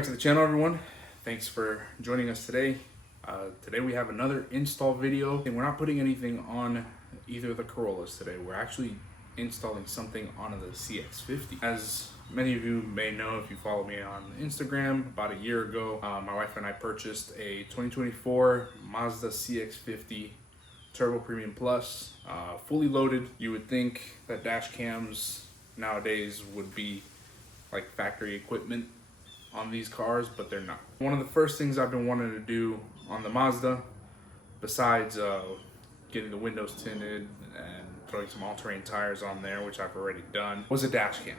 back to the channel, everyone. Thanks for joining us today. Today we have another install video, and we're not putting anything on either of the Corollas today. We're actually installing something onto the CX50. As many of you may know, if you follow me on Instagram, about a year ago, my wife and I purchased a 2024 Mazda CX50 Turbo Premium Plus, fully loaded. You would think that dash cams nowadays would be like factory equipment on these cars, but they're not. One of the first things I've been wanting to do on the Mazda, besides getting the windows tinted and throwing some all-terrain tires on there, which I've already done, was a dash cam.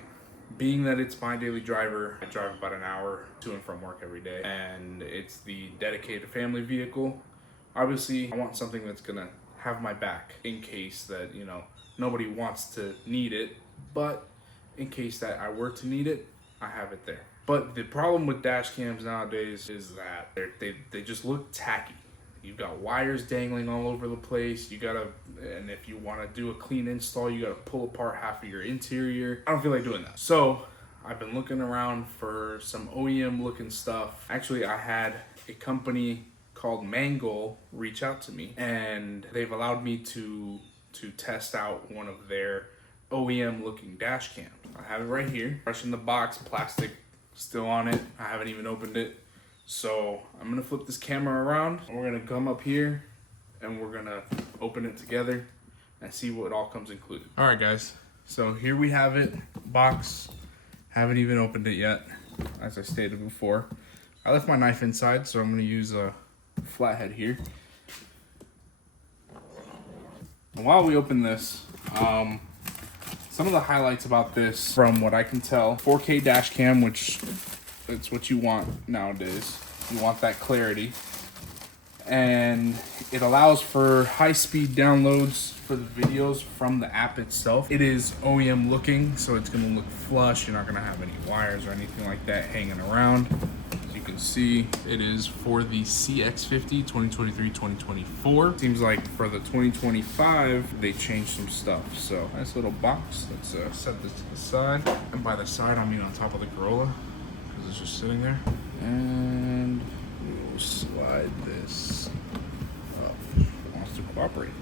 Being that it's my daily driver, I drive about an hour to and from work every day, and it's the dedicated family vehicle. Obviously, I want something that's gonna have my back in case that, you know, nobody wants to need it, but in case that I were to need it, I have it there. But the problem with dash cams nowadays is that they just look tacky. You've got wires dangling all over the place. And if you want to do a clean install, you gotta pull apart half of your interior. I don't feel like doing that. So I've been looking around for some OEM looking stuff. Actually, I had a company called MANGOAL reach out to me, and they've allowed me to test out one of their OEM looking dash cams. I have it right here, fresh in the box, plastic still on it. I haven't even opened it. So I'm gonna flip this camera around, and we're gonna come up here and we're gonna open it together and see what all comes included. All right, guys, so here we have it, box. Haven't even opened it yet, as I stated before. I left my knife inside, so I'm gonna use a flathead here. And while we open this, some of the highlights about this, from what I can tell, 4K dash cam, which it's what you want nowadays. You want that clarity. And it allows for high-speed downloads for the videos from the app itself. It is OEM looking, so it's gonna look flush. You're not gonna have any wires or anything like that hanging around. As you can see, it is for the CX50 2023-2024. Seems like for the 2025, they changed some stuff. So nice little box. Let's set this to the side. And by the side, I mean on top of the Corolla, because it's just sitting there. And we'll slide this up. It wants to cooperate.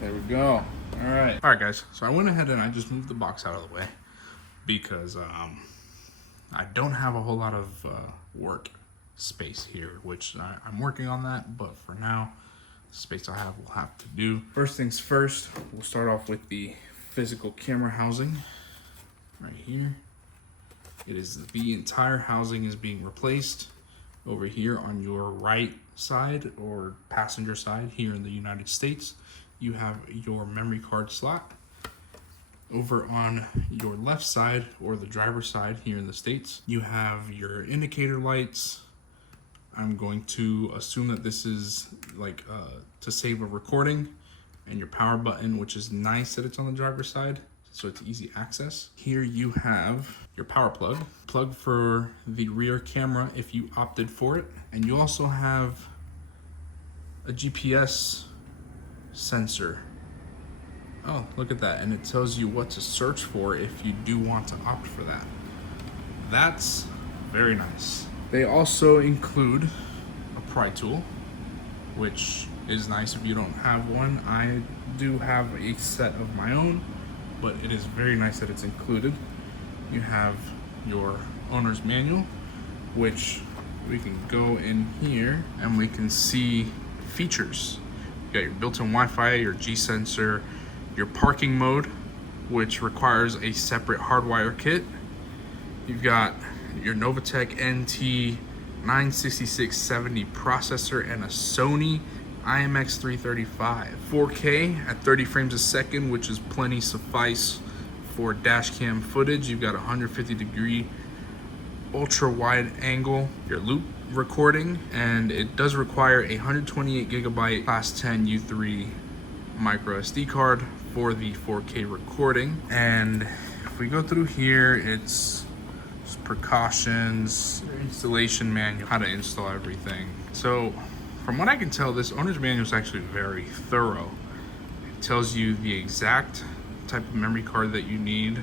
There we go. All right, guys. So I went ahead and I just moved the box out of the way because I don't have a whole lot of work space here, which I'm working on that, but for now, the space I have will have to do. First things first, we'll start off with the physical camera housing right here. It is the entire housing is being replaced over here on your right side or passenger side here in the United States. You have your memory card slot. Over on your left side or the driver's side here in the States, you have your indicator lights. I'm going to assume that this is like to save a recording, and your power button, which is nice that it's on the driver's side, so it's easy access. Here you have your power plug for the rear camera if you opted for it, and you also have a GPS sensor. Oh, look at that. And it tells you what to search for if you do want to opt for that. That's very nice. They also include a pry tool, which is nice if you don't have one. I do have a set of my own, but it is very nice that it's included. You have your owner's manual, which we can go in here and we can see features. You got your built-in Wi-Fi, your G sensor, your parking mode, which requires a separate hardwire kit. You've got your Novatec NT96670 processor and a Sony IMX335. 4K at 30 frames a second, which is plenty suffice for dash cam footage. You've got 150-degree ultra wide angle, your loop recording, and it does require a 128GB class 10 U3 micro SD card for the 4K recording. And if we go through here, it's just precautions, installation manual, how to install everything. So from what I can tell, this owner's manual is actually very thorough. It tells you the exact type of memory card that you need,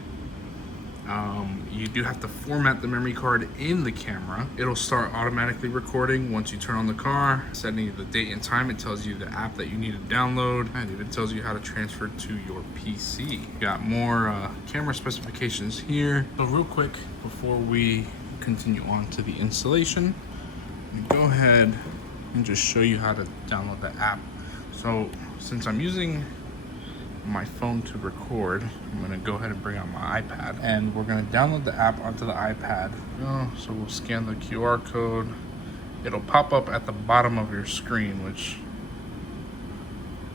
You do have to format the memory card in the camera. It'll start automatically recording once you turn on the car, setting the date and time. It tells you the app that you need to download, and it even tells you how to transfer to your PC. Got more camera specifications here. So real quick, before we continue on to the installation, go ahead and just show you how to download the app. So since I'm using my phone to record, I'm gonna go ahead and bring out my iPad, and we're gonna download the app onto the iPad. So we'll scan the QR code. It'll pop up at the bottom of your screen, which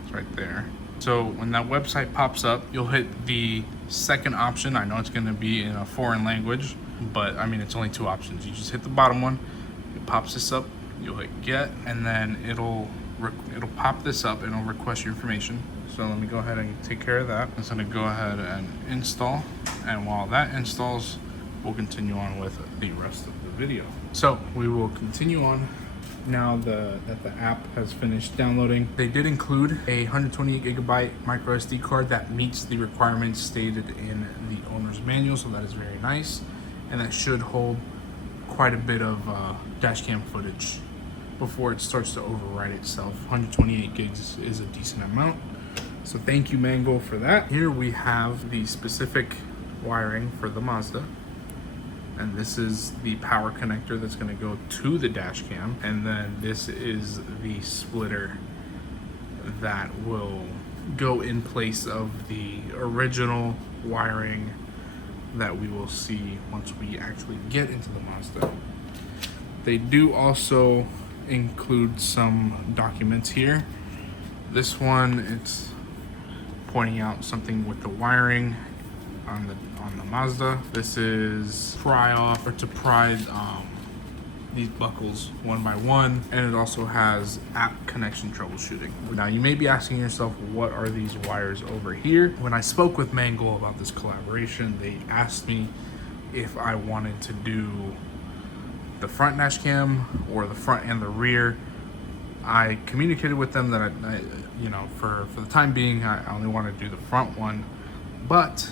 is right there. So when that website pops up, you'll hit the second option. I know it's gonna be in a foreign language, but I mean, it's only two options. You just hit the bottom one, it pops this up, you'll hit get, and then it'll pop this up and it'll request your information. So let me go ahead and take care of that. I'm just gonna go ahead and install. And while that installs, we'll continue on with the rest of the video. So we will continue on now that the app has finished downloading. They did include a 128 gigabyte micro SD card that meets the requirements stated in the owner's manual. So that is very nice. And that should hold quite a bit of dash cam footage before it starts to overwrite itself. 128 gigs is a decent amount. So thank you, MANGOAL, for that. Here we have the specific wiring for the Mazda. And this is the power connector that's gonna go to the dash cam. And then this is the splitter that will go in place of the original wiring that we will see once we actually get into the Mazda. They do also include some documents here. This one, it's pointing out something with the wiring on the Mazda. This is pry off, or to pry these buckles one by one, and it also has app connection troubleshooting. Now you may be asking yourself, what are these wires over here? When I spoke with MANGOAL about this collaboration, they asked me if I wanted to do the front dash cam or the front and the rear. I communicated with them that I you know, for the time being, I only want to do the front one, but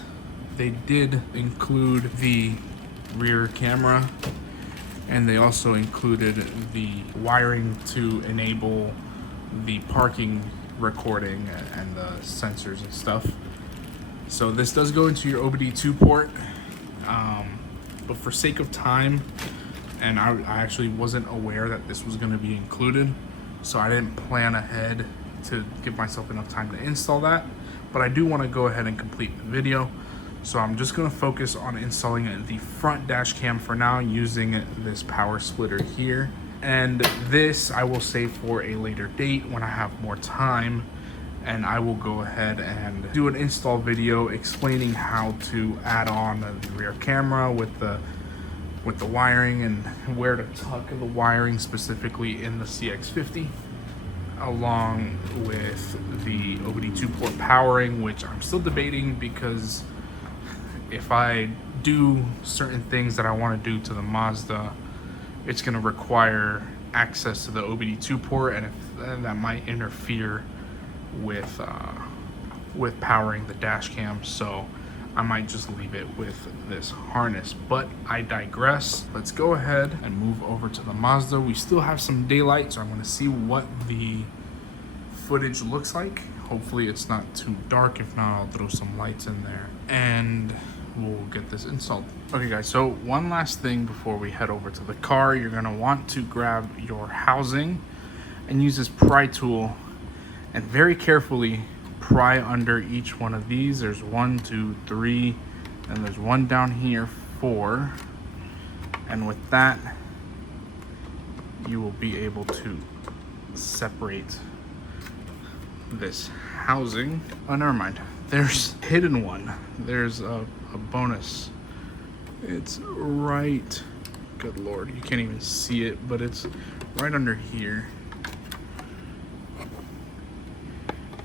they did include the rear camera, and they also included the wiring to enable the parking recording and the sensors and stuff. So this does go into your OBD2 port, but for sake of time, and I actually wasn't aware that this was going to be included, so I didn't plan ahead to give myself enough time to install that, but I do want to go ahead and complete the video. So I'm just going to focus on installing the front dash cam for now using this power splitter here, and this I will save for a later date when I have more time, and I will go ahead and do an install video explaining how to add on the rear camera with the wiring and where to tuck the wiring specifically in the CX50, along with the OBD2 port powering, which I'm still debating, because if I do certain things that I want to do to the Mazda, it's going to require access to the OBD2 port, and that might interfere with powering the dash cam. So I might just leave it with this harness, but I digress. Let's go ahead and move over to the Mazda. We still have some daylight, so I'm going to see what the footage looks like. Hopefully it's not too dark. If not, I'll throw some lights in there and we'll get this installed. Okay guys, so one last thing before we head over to the car. You're going to want to grab your housing and use this pry tool and very carefully pry under each one of these. There's 1, 2, 3, and there's one down here, 4. And with that, you will be able to separate this housing. Oh, never mind. There's a hidden one. There's a bonus. It's right, good Lord, you can't even see it, but it's right under here.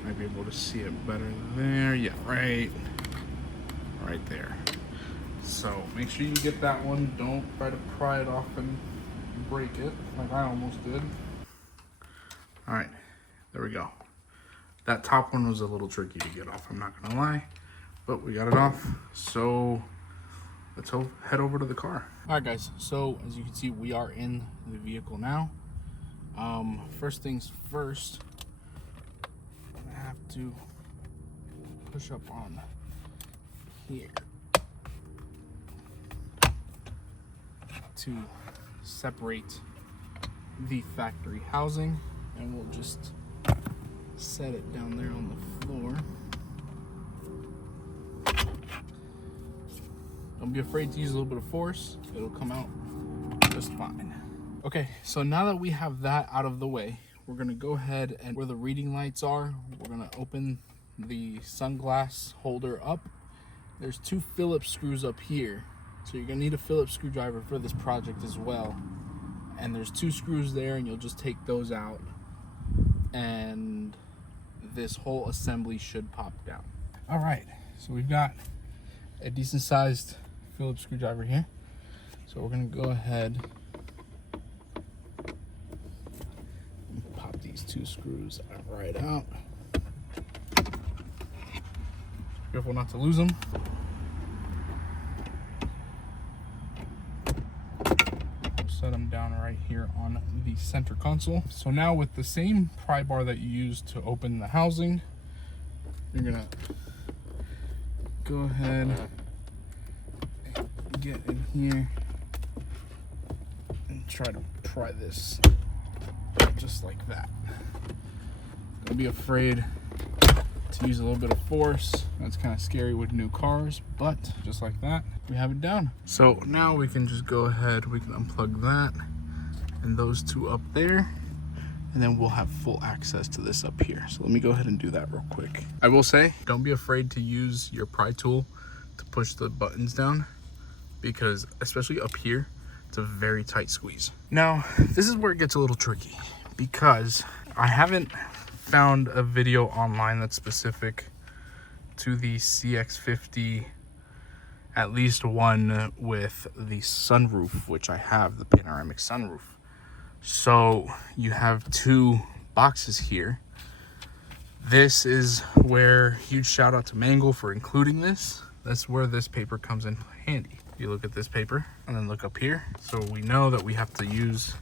Might be able to see it better there. Yeah, right there. So make sure you get that one. Don't try to pry it off and break it like I almost did. All right, there we go. That top one was a little tricky to get off, I'm not gonna lie, but we got it off. So let's head over to the car. All right, guys. So as you can see, we are in the vehicle now. First things first, I have to push up on here to separate the factory housing, and we'll just set it down there on the floor. Don't be afraid to use a little bit of force. It'll come out just fine. Okay, so now that we have that out of the way, we're gonna go ahead and where the reading lights are, we're gonna open the sunglass holder up. There's 2 Phillips screws up here. So you're gonna need a Phillips screwdriver for this project as well. And there's 2 screws there, and you'll just take those out, and this whole assembly should pop down. All right, so we've got a decent sized Phillips screwdriver here. So we're gonna go ahead and pop these 2 screws right out. Careful not to lose them. Set them down right here on the center console. So now with the same pry bar that you used to open the housing, you're gonna go ahead and get in here and try to pry this just like that. Don't be afraid to use a little bit of force. That's kind of scary with new cars, but just like that, we have it down. So now we can just go ahead, we can unplug that and those 2 up there, and then we'll have full access to this up here. So let me go ahead and do that real quick. I will say, don't be afraid to use your pry tool to push the buttons down, because especially up here, it's a very tight squeeze. Now, this is where it gets a little tricky, because I haven't found a video online that's specific to the CX50, at least one with the sunroof, which I have, the panoramic sunroof. So you have 2 boxes here. This is where, huge shout out to MANGOAL for including this. That's where this paper comes in handy. You look at this paper and then look up here. So we know that we have to use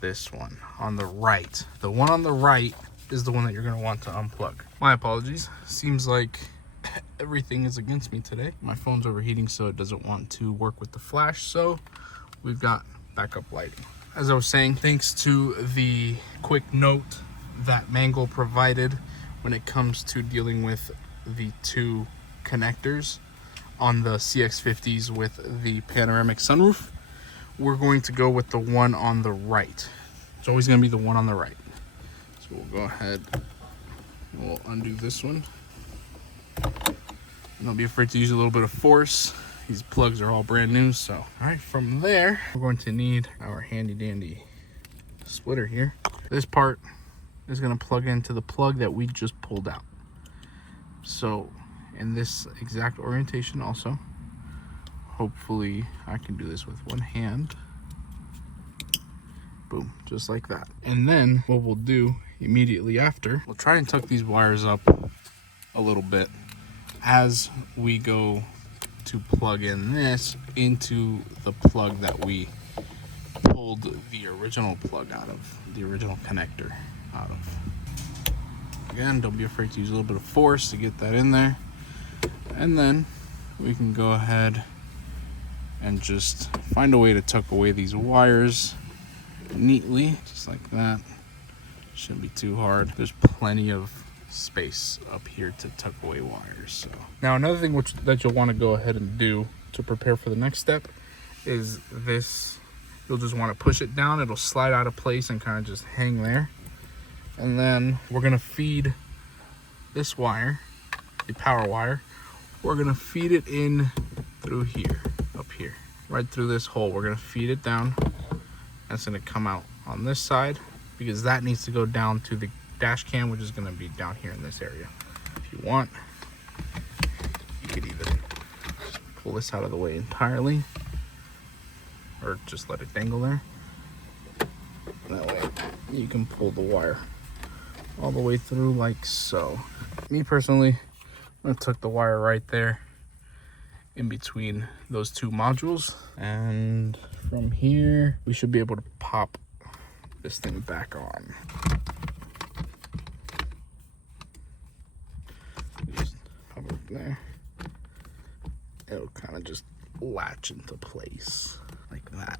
this one on the right. The one on the right is the one that you're going to want to unplug. My apologies. Seems like everything is against me today. My phone's overheating, so it doesn't want to work with the flash. So we've got backup lighting. As I was saying, thanks to the quick note that MANGOAL provided when it comes to dealing with the 2 connectors on the CX50s with the panoramic sunroof, we're going to go with the one on the right. It's always going to be the one on the right. So we'll go ahead and we'll undo this one. Don't be afraid to use a little bit of force. These plugs are all brand new. So, all right, from there, we're going to need our handy dandy splitter here. This part is going to plug into the plug that we just pulled out. So, in this exact orientation also, hopefully I can do this with one hand. Boom, just like that. And then what we'll do immediately after, we'll try and tuck these wires up a little bit as we go to plug in this into the plug that we pulled the original plug out of, the original connector out of. Again, don't be afraid to use a little bit of force to get that in there. And then we can go ahead and just find a way to tuck away these wires neatly, just like that. Shouldn't be too hard. There's plenty of space up here to tuck away wires. So now another thing that you'll want to go ahead and do to prepare for the next step is this. You'll just want to push it down. It'll slide out of place and kind of just hang there. And then we're going to feed this wire, the power wire, we're going to feed it in through here, up here, right through this hole. We're going to feed it down. That's going to come out on this side because that needs to go down to the dash cam, which is going to be down here in this area. If you want, you could even pull this out of the way entirely or just let it dangle there. That way you can pull the wire all the way through like so. Me personally, I'm going to tuck the wire right there in between those two modules. And from here, we should be able to pop this thing back on. Just pop it there. It'll kind of just latch into place like that.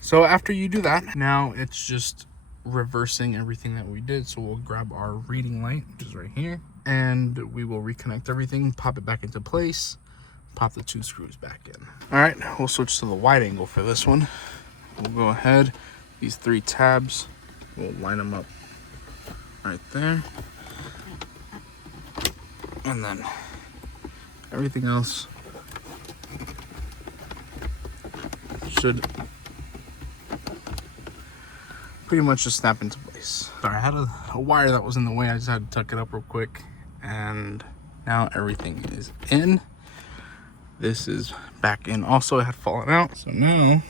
So after you do that, now it's just reversing everything that we did. So we'll grab our reading light, which is right here, and we will reconnect everything, pop it back into place, pop the 2 screws back in. All right, we'll switch to the wide angle for this one. We'll go ahead, these 3 tabs, we'll line them up right there. And then everything else should pretty much just snap into place. Sorry, I had a wire that was in the way. I just had to tuck it up real quick. And now everything is in. This is back in. Also, it had fallen out. So now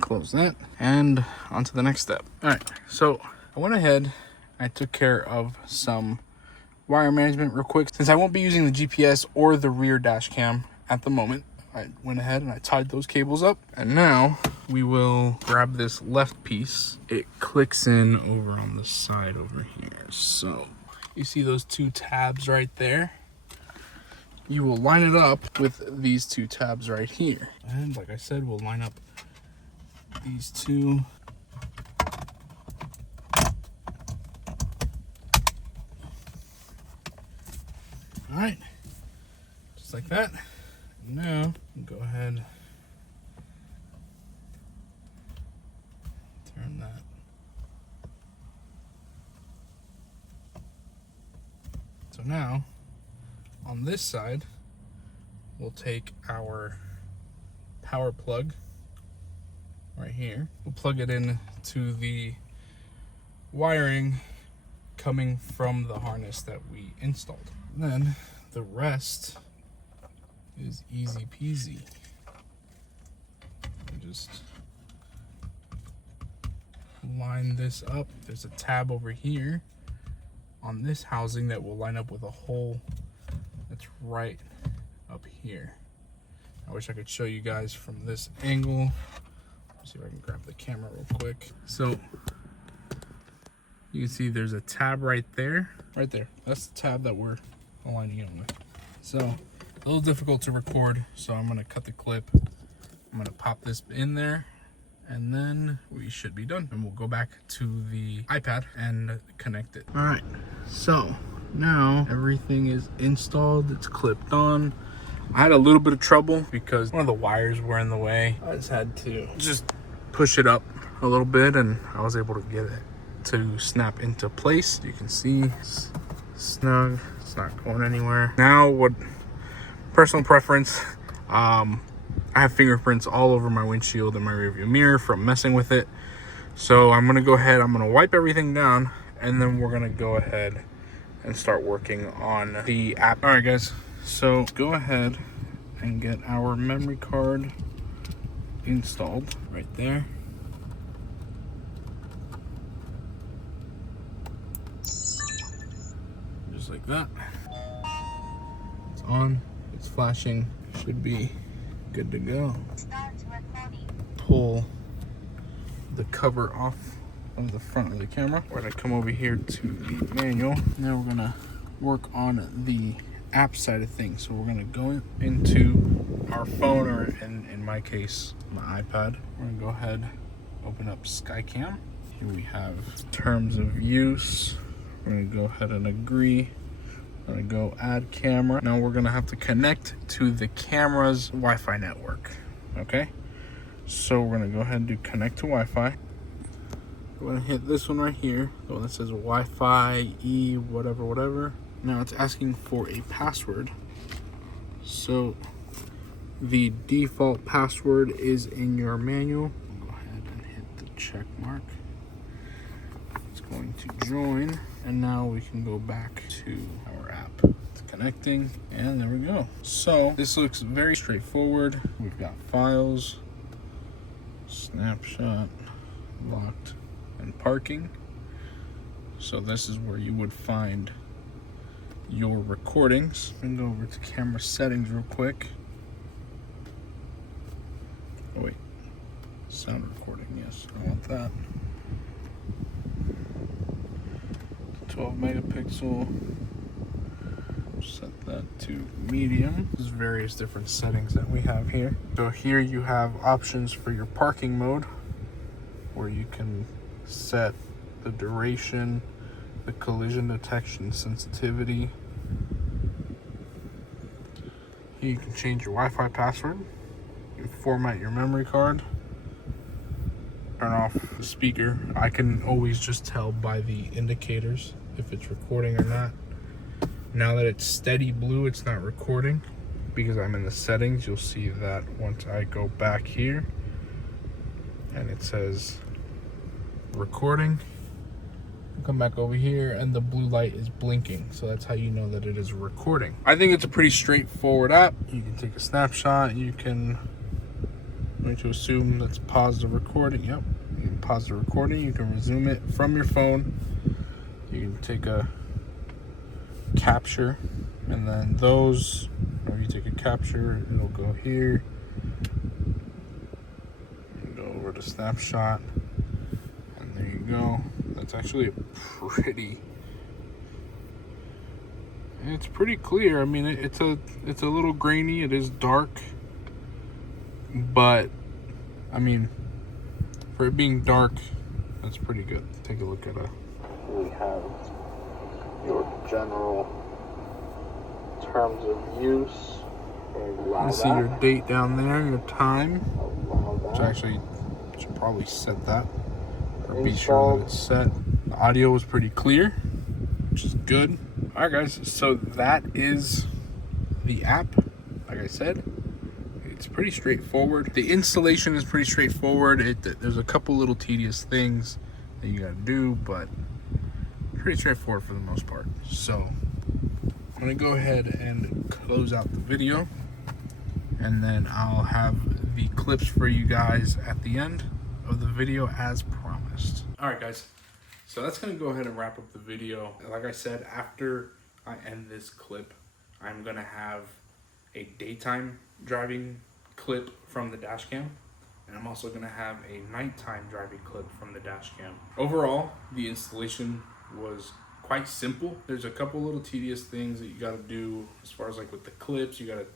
close that and on to the next step. All right, so I went ahead, I took care of some wire management real quick. Since I won't be using the GPS or the rear dash cam at the moment, I went ahead and I tied those cables up. And now we will grab this left piece. It clicks in over on the side over here. So you see those 2 tabs right there? You will line it up with these 2 tabs right here. And like I said, we'll line up these 2. All right, just like that. Now go ahead, turn that. So now on this side, we'll take our power plug right here. We'll plug it in to the wiring coming from the harness that we installed. And then the rest is easy peasy. Just line this up. There's a tab over here on this housing that will line up with a hole that's right up here. I wish I could show you guys from this angle. Let's see if I can grab the camera real quick. So you can see there's a tab right there. Right there. That's the tab that we're aligning it with. So a little difficult to record, so I'm going to cut the clip. I'm going to pop this in there, and then we should be done. And we'll go back to the iPad and connect it. All right, so now everything is installed. It's clipped on. I had a little bit of trouble because one of the wires were in the way. I just had to just push it up a little bit, and I was able to get it to snap into place. You can see it's snug. It's not going anywhere. Now, what personal preference, I have fingerprints all over my windshield and my rearview mirror from messing with it. So I'm gonna go ahead, I'm gonna wipe everything down, and then we're gonna go ahead and start working on the app. All right, guys, so go ahead and get our memory card installed right there. Just like that. It's on, it's flashing, should be good to go. Pull the cover off of the front of the camera. We're gonna come over here to the manual. Now we're gonna work on the app side of things. So we're gonna go into our phone, or in my case, my iPad. We're gonna go ahead, open up Skycam. Here we have terms of use. We're gonna go ahead and agree. We're gonna go add camera. Now we're gonna have to connect to the camera's Wi-Fi network, okay? So we're gonna go ahead and do connect to Wi-Fi. We're gonna hit this one right here, the one that says Wi-Fi E whatever. Now it's asking for a password. So the default password is in your manual. Go ahead and hit the check mark. It's going to join, and now we can go back to our app. It's connecting, and there we go. So this looks very straightforward. We've got files, snapshot, locked, and parking. So this is where you would find your recordings. I'm gonna go over to camera settings real quick. Oh wait, sound recording, yes, I want that. 12 megapixel, set that to medium. There's various different settings that we have here. So here you have options for your parking mode, where you can set the duration, the collision detection sensitivity. Here you can change your Wi-Fi password. You can format your memory card. Turn off the speaker. I can always just tell by the indicators if it's recording or not. Now that it's steady blue, it's not recording. Because I'm in the settings, you'll see that once I go back here and it says recording, come back over here and the blue light is blinking, so that's how you know that it is recording. I think it's a pretty straightforward app. You can take a snapshot, I'm going to assume that's pause the recording. Yep, you can pause the recording, you can resume it from your phone, you can take a capture, and then those, or you take a capture, it'll go here, you go over to snapshot, and there you go. That's actually it's pretty clear. I mean, it's a little grainy, it is dark, but I mean, for it being dark, that's pretty good. Take a look at it. We have your general terms of use. You can see your date down there, your time, which actually should probably set that, or be sure that it's set. The audio was pretty clear, which is good. Alright guys, so that is the app. Like I said, it's pretty straightforward. The installation is pretty straightforward. There's a couple little tedious things that you gotta do, but pretty straightforward for the most part. So I'm gonna go ahead and close out the video, and then I'll have the clips for you guys at the end of the video as promised. Alright guys, so that's gonna go ahead and wrap up the video. Like I said, after I end this clip, I'm gonna have a daytime driving clip from the dash cam, and I'm also gonna have a nighttime driving clip from the dash cam. Overall, the installation was quite simple. There's a couple little tedious things that you gotta do as far as like with the clips. You gotta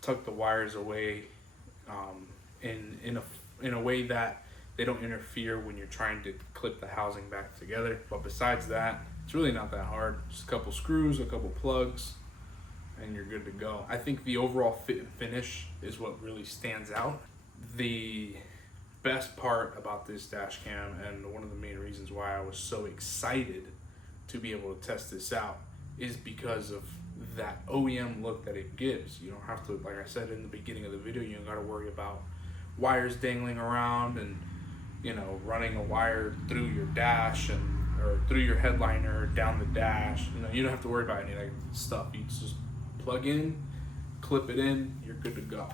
tuck the wires away in a way that they don't interfere when you're trying to clip the housing back together. But besides that, it's really not that hard. Just a couple screws, a couple plugs, and you're good to go. I think the overall fit and finish is what really stands out. The best part about this dash cam, and one of the main reasons why I was so excited to be able to test this out, is because of that OEM look that it gives. You don't have to, like I said in the beginning of the video, you don't gotta worry about wires dangling around and, you know, running a wire through your dash or through your headliner down the dash. You know, you don't have to worry about any of that stuff. You just plug in, clip it in, you're good to go.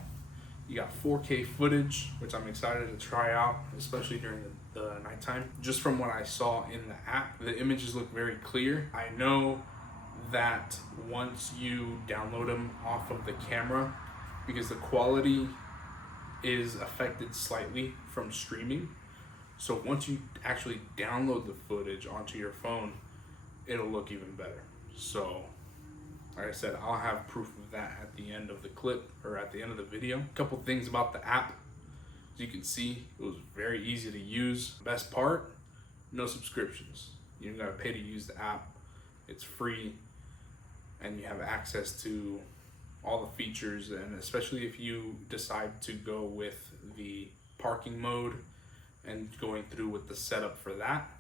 You got 4K footage, which I'm excited to try out, especially during the nighttime. Just from what I saw in the app, the images look very clear. I know that once you download them off of the camera, because the quality is affected slightly from streaming, so once you actually download the footage onto your phone, it'll look even better. So like I said, I'll have proof of that at the end of the clip, or at the end of the video. A couple things about the app. As you can see, it was very easy to use. Best part, no subscriptions. You don't gotta pay to use the app. It's free, and you have access to all the features, and especially if you decide to go with the parking mode and going through with the setup for that,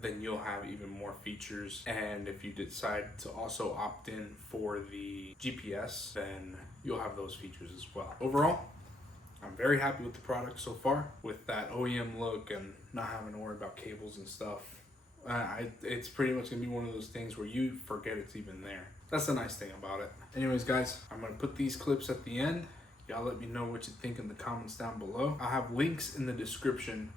then you'll have even more features. And if you decide to also opt in for the GPS, then you'll have those features as well. Overall, I'm very happy with the product so far, with that OEM look and not having to worry about cables and stuff. It's pretty much gonna be one of those things where you forget it's even there. That's the nice thing about it. Anyways guys, I'm gonna put these clips at the end. Y'all let me know what you think in the comments down below. I'll have links in the description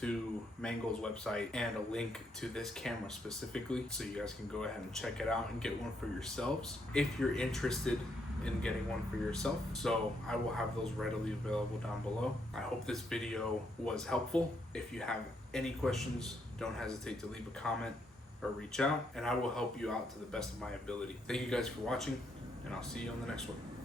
to MANGOAL's website and a link to this camera specifically, so you guys can go ahead and check it out and get one for yourselves if you're interested in getting one for yourself. So I will have those readily available down below. I hope this video was helpful. If you have any questions, don't hesitate to leave a comment or reach out, and I will help you out to the best of my ability. Thank you guys for watching, and I'll see you on the next one.